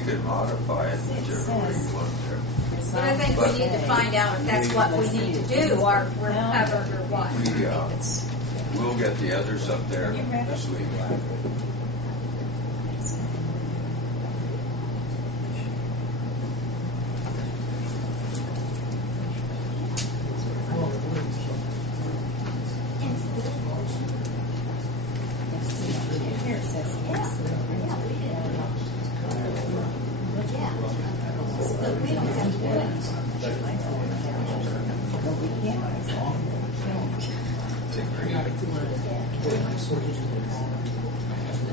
You could modify it whichever way you want to. But I think we need to find out if that's what we need to do, or we're covered, or what. We'll get the others up there this week.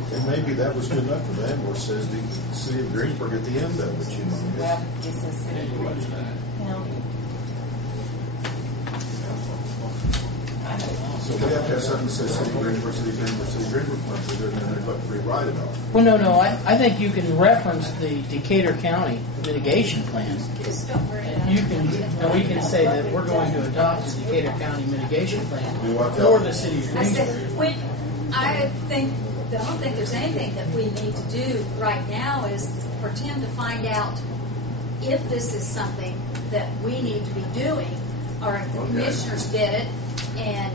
And maybe that was good enough for them, where it says the city of Greensburg at the end of it, you know. Well, it says city of Greensburg. So we have to have something that says city of Greensburg, city of Greensburg, city of Greensburg, once we do it, and then but rewrite it all. Well, no. I think you can reference the Decatur County mitigation plan. Just don't worry about You can, and we can say that we're going to adopt the Decatur County mitigation plan for the city of I said, Greensburg. I don't think there's anything that we need to do right now is for Tim to find out if this is something that we need to be doing, or if the commissioners did it, and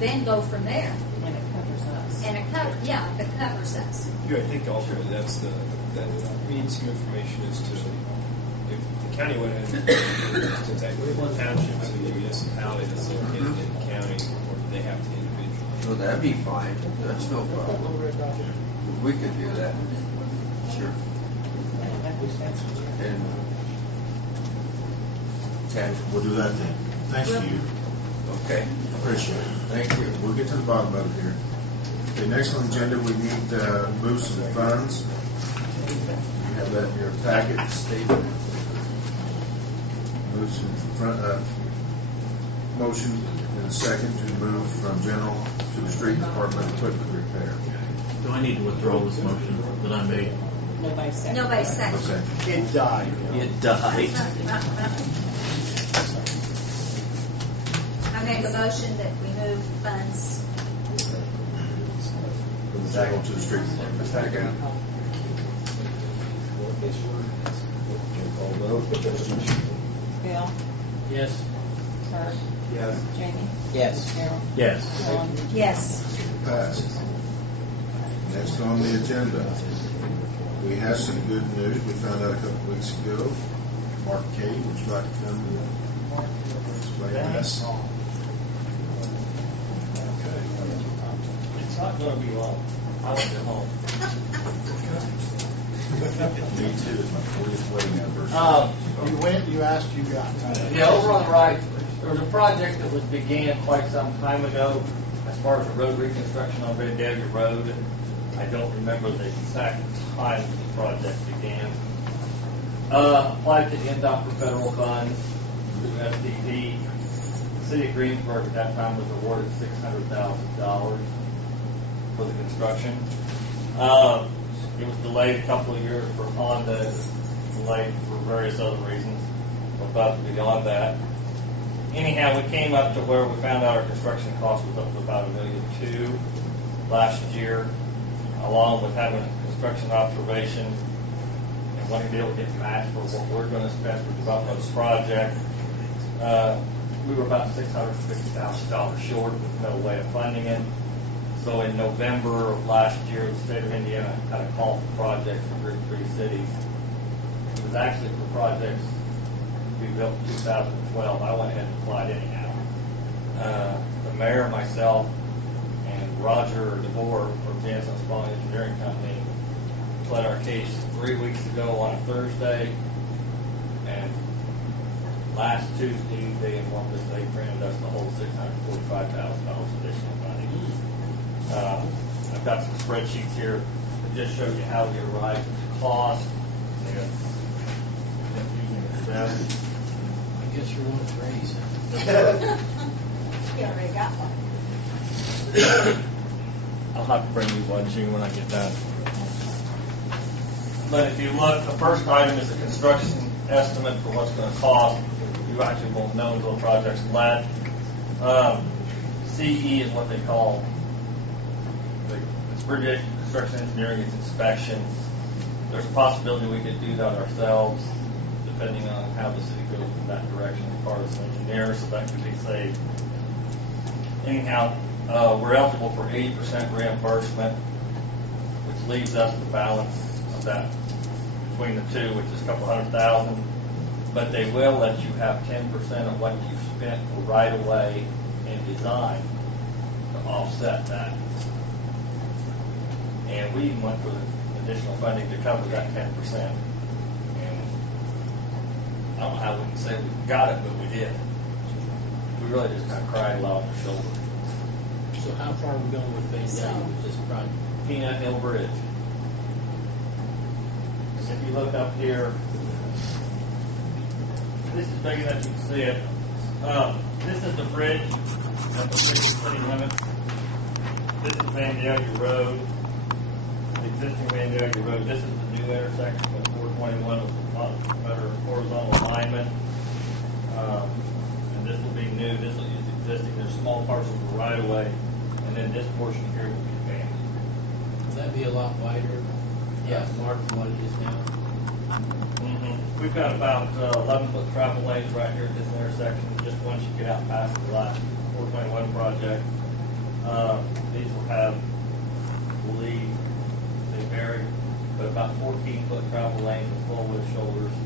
then go from there. And it covers us. And it covers us. Yeah, I think ultimately that means some information as to if the county went in, to technically one township to the municipality that's located in the county, or do they have to individually? So that'd be fine. That's no problem. We could do that. Sure. And We'll do that then. Thanks to you. okay. Appreciate it. Thank you. We'll get to the bottom of it here. Okay, next on the agenda, we need move some funds. You have that in your packet. Move some motion and a second to move from general to the street department equipment repair. Do I need to withdraw this motion that I made? Nobody seconded. Nobody seconded. Okay. It died. It died. I make a motion that we move funds. From the general to the street department. Second. Call vote. Bill, Yes. Kurt, Yes. Jamie, Yes. Carol, Yes. Dawn. Yes. Passed. Next on the agenda, we have some good news. We found out a couple of weeks ago. Mark K, would you like to come and explain this? It's not going to be long. I want to go home. Me too. It's my 40th wedding anniversary. You went, you asked, you got. Yeah, over on the right, there was a project that was began quite some time ago as far as the road reconstruction on Vandalia Road. I don't remember the exact time the project began. Applied to the NDOT for federal funds through SDD. The city of Greensburg at that time was awarded $600,000 for the construction. It was delayed a couple of years for Honda, delayed for various other reasons, above and beyond that. Anyhow, we came up to where we found out our construction cost was up to about $1.2 million last year, along with having a construction observation and wanting to be able to get matched for what we're going to spend for development of this project. We were about $650,000 short with no way of funding it. So in November of last year, the state of Indiana had a call for projects for Group 3 cities. It was actually for projects to be built in 2012. I went ahead and applied anyhow. The mayor, myself, and Roger DeBoer from Jansen Spaulding Engineering Company pled our case 3 weeks ago on a Thursday, and last Tuesday they informed us they granted us the whole $645,000 additional money. I've got some spreadsheets here that just show you how we arrived at the cost. I guess you're one of threes. You already got one. I'll have to bring you one, Gene, when I get done. But if you look, the first item is the construction estimate for what's going to cost. You actually won't know until the project's let. CE is what they call it's British construction engineering. It's inspection. There's a possibility we could do that ourselves, depending on how the city goes in that direction as far as engineers, so that could be saved. Anyhow, we're eligible for 80% reimbursement, which leaves us the balance of that between the two, which is a couple $100,000. But they will let you have 10% of what you've spent for right of way and design to offset that. And we even went for additional funding to cover that 10%. And I don't know how we can say we got it, but we did. We really just kind of cried loud on the shoulder. So how far are we going with phase out with this project? Peanut Hill Bridge. If you look up here, this is big enough you can see it. This is the bridge at the city limits. This is Vandalia Road, the existing Vandalia Road. This is the new intersection with 421 with a lot better horizontal alignment. And this will be new. This will use existing. There's small parcels of right of way, and then this portion here will be abandoned. Will that be a lot wider? Yeah, Mark, than what it is now. We've got about 11-foot travel lanes right here at this intersection. Just once you get out past the last 421 project, these will have, I believe, they vary, but about 14-foot travel lanes with full width shoulders.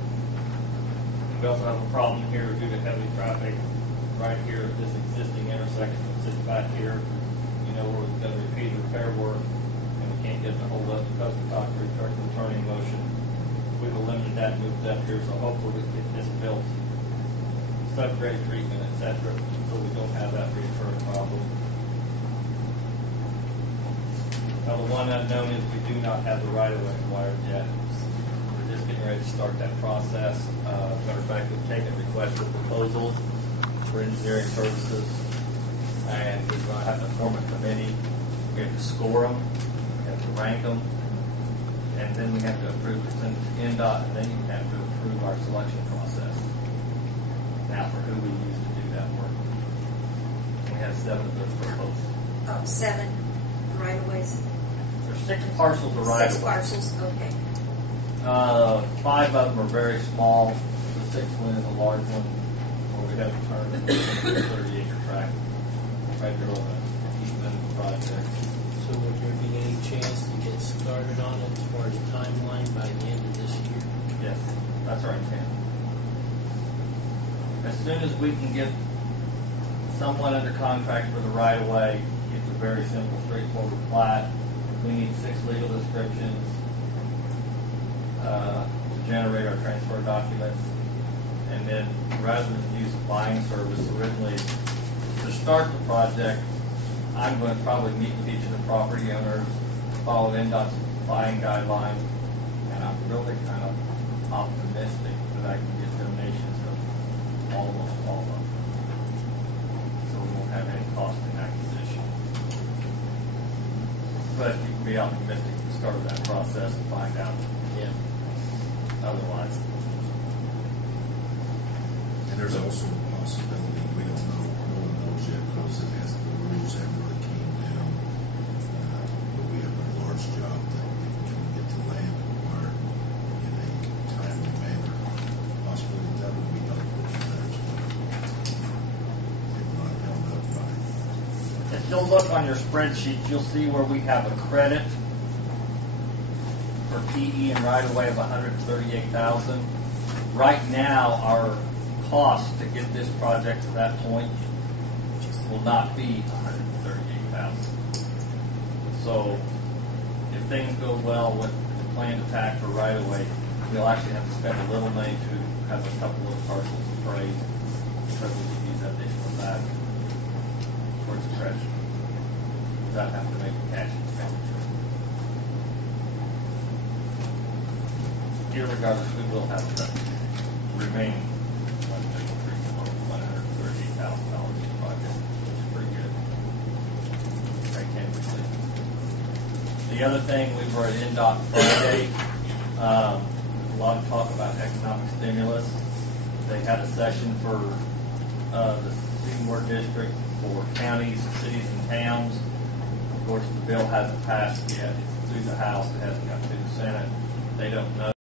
We also have a problem here due to heavy traffic right here at this existing intersection that sits back here. You know, where we've got repeated repair work, and we can't get to hold up because of concrete turning motion. We've eliminated that and moved up here, so hopefully we can get this built, subgrade treatment, etc., so we don't have that recurring problem. Now, the one unknown is we do not have the right-of-way wired yet. We're just getting ready to start that process. Matter of fact, we've taken requests for proposals for engineering services, and we're going to have to form a committee. We have to score them, we have to rank them, and then we have to approve it, send it to NDOT, and then you have to approve our selection process. Now, for who we use to do that work. We have 7 of those proposals. Oh, 7 right-of-ways. There's 6 parcels of right 6 parcels, okay. 5 of them are very small. The 6th one is a large one, where we have to turn it into a 30-acre tract right there on the east end of the project. So would there be any chance to get started on it as far as timeline by the end of this year? Yes, that's our intent. As soon as we can get someone under contract for the right-of-way, it's a very simple, straightforward plat. We need 6 legal descriptions to generate our transfer documents. And then, rather than use a buying service, originally, to start the project, I'm going to probably meet with each of the property owners, follow NDOT's buying guidelines, and I'm really kind of optimistic that I can get donations of almost all of them. So we won't have any cost in acquisition. But you can be optimistic to start that process and find out Yeah. otherwise. And there's also a possibility, we don't know, no one knows yet because it has, the rules haven't really came down. But we have a large job that if we can get the land acquired in a timely manner, possibly that would be helpful for that as well. If not held up by. If you'll look on your spreadsheet, you'll see where we have a credit for PE and right-of-way of $138,000. Right now, our cost to get this project to that point will not be $138,000. So, if things go well with the planned attack for right-of-way, we'll actually have to spend a little money to have a couple of parcels appraised because we can use that additional back towards the credit. Without having to make a cash expenditure. Irregardless, we will have the remaining $138,000 project, which is pretty good. I can't believe it. The other thing, we were at NDOT Friday. A lot of talk about economic stimulus. They had a session for the Seymour District for counties, cities, and towns. Of course, the bill hasn't passed yet. It's through the House. It hasn't got through the Senate. They they don't know.